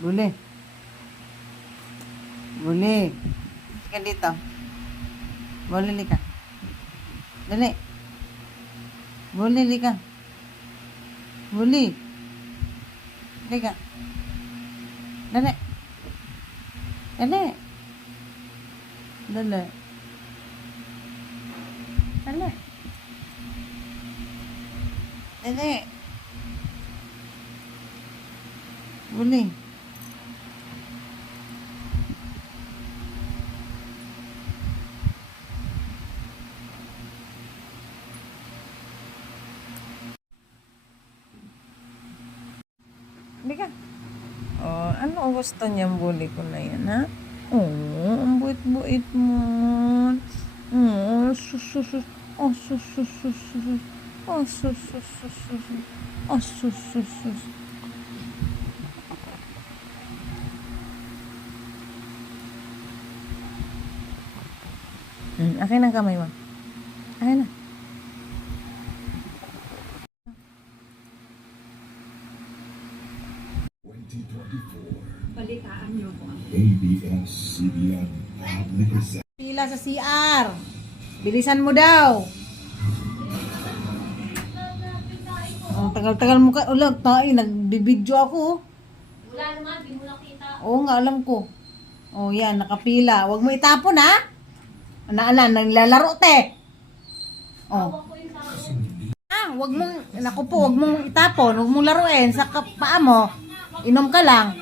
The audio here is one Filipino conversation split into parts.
Buli. Buli. Lika dito. Buli, lika. Dali. Buli, lika. Buli. Lika. Dali. Dali. Dali. Dali. Dali. Buli. Hindi ka. Oh, ano gusto niyang bully ko na yan, ha? Oh, ang buit-buit mo. Oh, sus. Oh, sus. Oh, sus. Oh, sus. Akin ang kamay mo. Akin na. Balitaan niyo po. ABS-CBN proudly presents Pila sa CR. Bilisan mo daw. Ang tagal-tagal mo ka. Ulag, tayo. Nagbibidyo ako. Wala naman, di mo nakita. Oo nga, alam ko. Oh, yan. Nakapila. Huwag mo itapon, ha? Naalan, naglalaro, te. Oh. Huwag mong, naku po, huwag mong itapon. Huwag mong laruin. Sa paa mo, inom ka lang.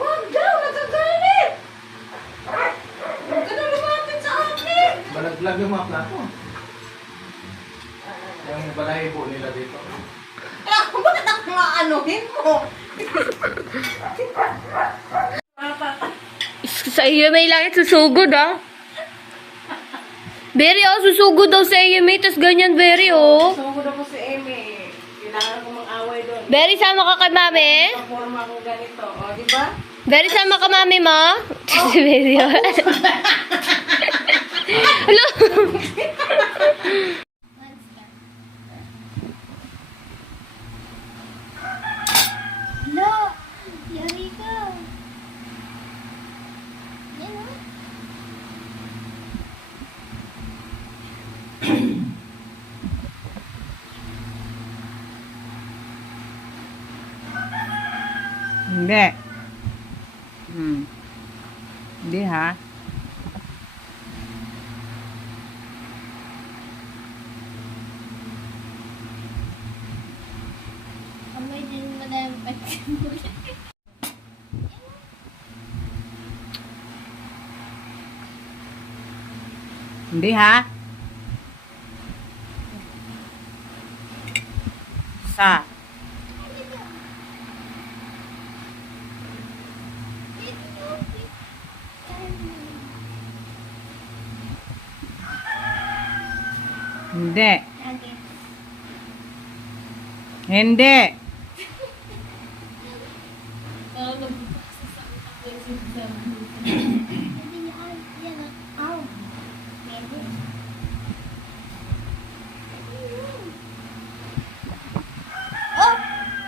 Wag daw, nagagalit. Huwag ka na lumapit sa akin. Balaglag yung mga plato. Yung balahibo nila dito. Bakit ang mga anuhin mo? Sa iyo may langit susugod Berry susugod daw sa iyo may tas ganyan Berry Sumugod ako si Amy. Kailangan ko mag-away doon. Berry sama ka kay mami? Forma ko ganito. O, di ba? Berry sama ka mami mo? Si Berry Hello? No! Yari ka. Yan o. Hindi. Hindi, ha? Amoy din mo na yung pet mo. Hindi, ha? Sa. Hindi. Hindi.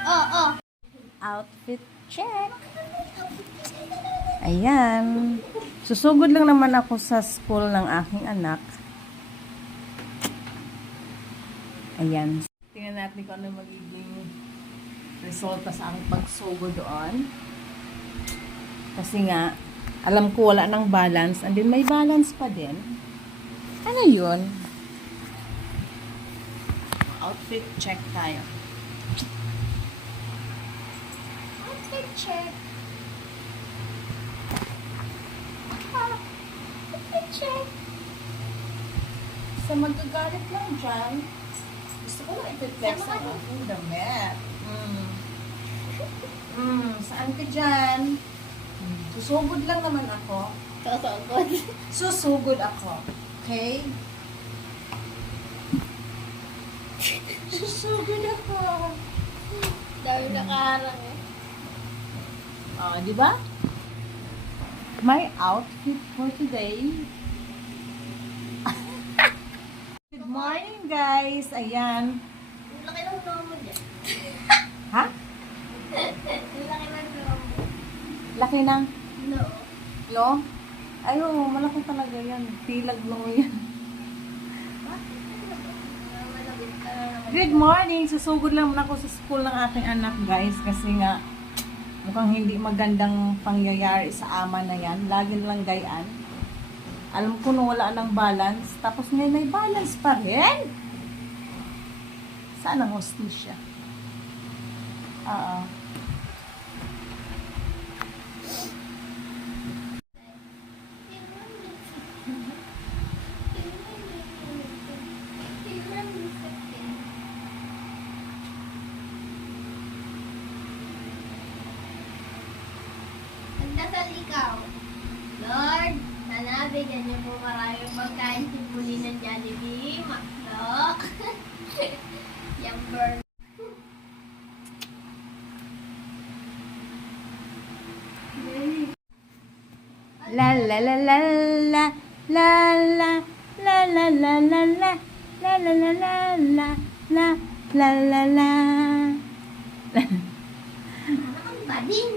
Oh. Outfit check. Ayan. Susugod lang naman ako sa school ng aking anak. Ayan. Tingnan natin kung ano magiging resulta sa aking pagsugod doon. Kasi nga, alam ko wala ng balance. And then may balance pa din. Ano yun? Outfit check tayo. Outfit check. Outfit check. Sa magagalit lang dyan, gusto ko lang ipiplex Sama ka ang aking damit. Saan ka dyan? Susugod lang naman ako. Sasagod. Susugod ako. Okay? Susugod ako. Dami nakaharang eh. Di ba? my outfit for today. Good morning, guys. Ayan. Ang laki ng ulo mo dyan. Ha? Ang laki ng ulo mo. Laki ng No. lo? Ay, oo, malaki talaga yan. Pilag mo yan. Malapit ka na naman. Good morning! Susugod lang ako sa school ng aking anak, guys. Kasi nga, mukhang hindi magandang pangyayari sa ama na yan. Lagi lang gayaan. Alam ko na wala ng balance. Tapos ngayon may balance pa rin. Saan ang hostisya? Oo. Magdasal ikaw. Lord, sana bigyan niyo po maraming pagkain si Puli ng Jollibee, McDo, Yumber. La la la la la la la la la la la la la la la la la la la la. Ang bading.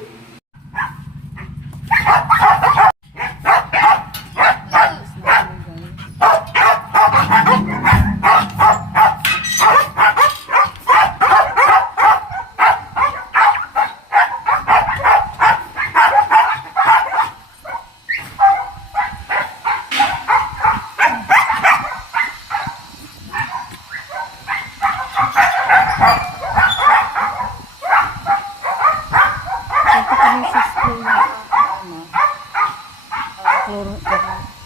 Punta kami sa school na ano,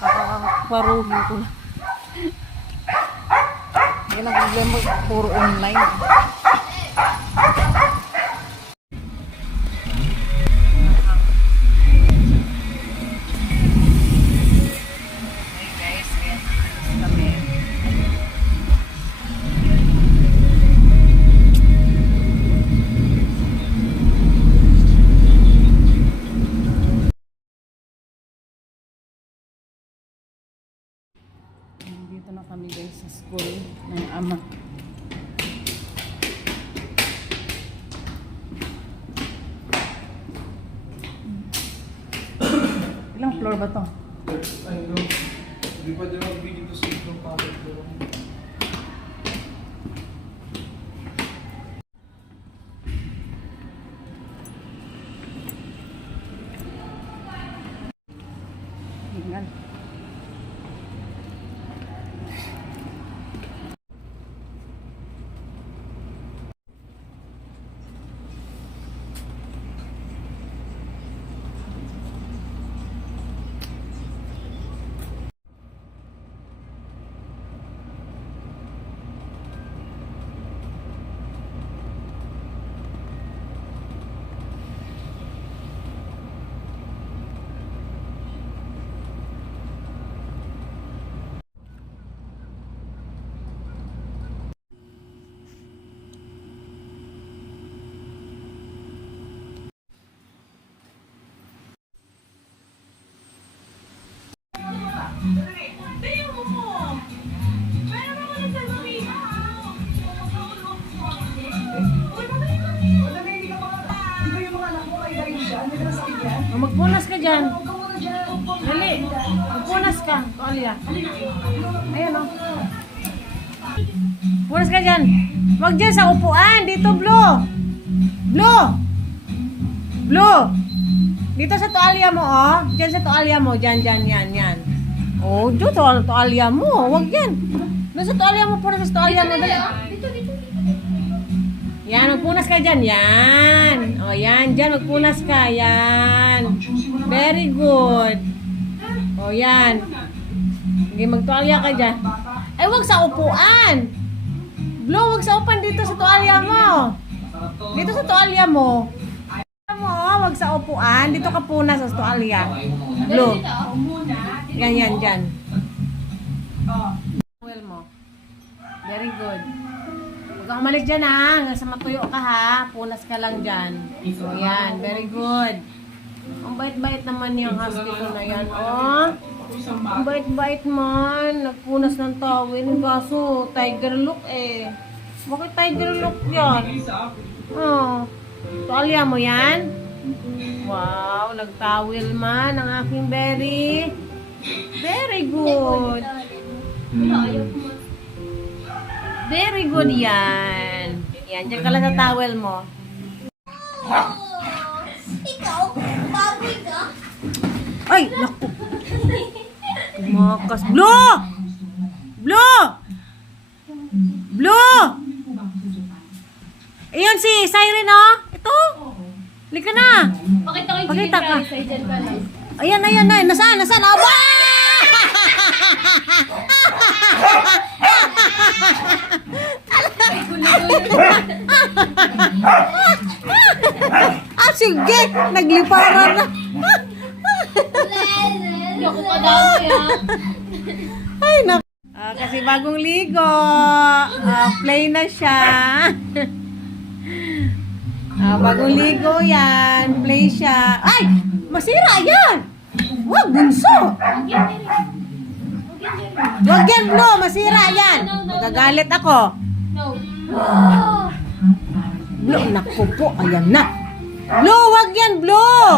kakakwaruhin ko lang. Hindi lang problema, puro online. Hey guys, ayan kami. Dito na kami guys sa school ng ama. Ilang floor ba to? Ay, no. Hindi pa din magbigay dito sa itong kapit ko. Hingal. Magpunas ka dyan. Dali. Magpunas ka. Tualya. Ayan o. Punas ka dyan. Huwag dyan sa upuan. Dito, Blue. Blue. Blue. Dito sa tualya mo, oh. Dyan sa tualya mo. Dyan, yan. Oh, dito sa tualya mo. Huwag dyan. Doon sa tualya mo. Punas sa tualya mo. Dali. Dito. Yan, magpunas ka dyan. Yan. O, yan. Dyan, magpunas ka. Yan. Very good. O, yan. Sige, magtualya ka dyan. Ay, wag sa upuan. Blue, wag sa upuan. Dito sa tualya mo. Dito sa tualya mo. Wag sa upuan. Dito ka punas sa tualya. Blue. Yan, dyan. Well mo. Very good. Huwag kang umalik dyan ha. Hanggang sa matuyo ka ha. Punas ka lang dyan. So yan. Very good. Ang bait-bait naman yung husky ko na yan, oh. Ang bait-bait man. Nagpunas ng towel. Kaso, tiger look eh. Bakit tiger look yan? Oh. Tuwalya mo yan? Wow, nagtawil man ang aking berry. Very good. Very good yan. Yan, dyan ka lang sa towel mo. Oh, ikaw, baboy ka? Ay, naku. Tumakas. Blue! Blue! Blue! Ayan si Siren, oh. Ito. Lika na. Pakita ko yung Pakita ka. dyan ka lang. Ayan, ayan, ayan. Nasaan? Nasaan? Aba! Sige. Nagliparan na. Naku ka dami Ay, naku. Kasi bagong ligo. Play na siya. Bagong ligo yan. Play siya. Ay! Masira yan! Wag, bunso! Wag yan, Blue. Masira yan. Magagalit ako. No. Blue, naku po. Ayan na. Blue, wag yan, Blue!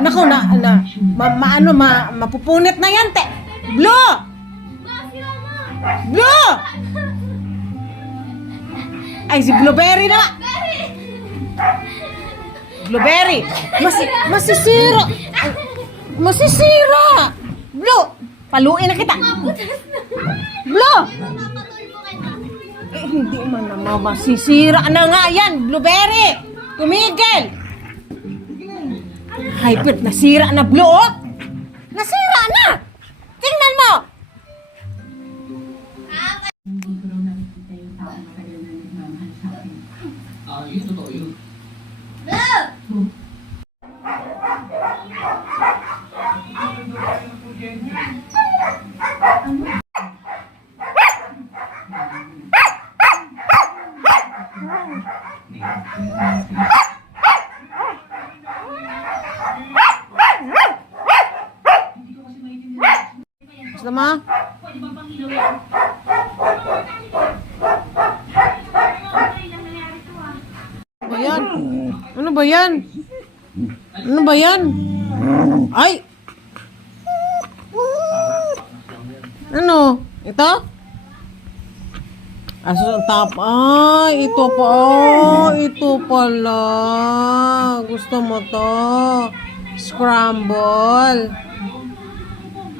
Naku, mapupunit na yan, te. Blue! Blue! Ay, si Blueberry na. Blueberry. Masisira. Ay, masisira. Blue. Paluin na kita. Blue. Hindi man naman masisira na nga yan. Blueberry. Tumigil. Hyper. Nasira na, Blue. Oh. Nasira na. Tingnan mo. Yun, totoo yun. Gusto mo? Ano ba yan? Ano ba yan? Ano ba yan? Ay! Ano? Ito? Aso ang top. Ay, ito pa. Oh, ito pala. Gusto mo to? Scramble.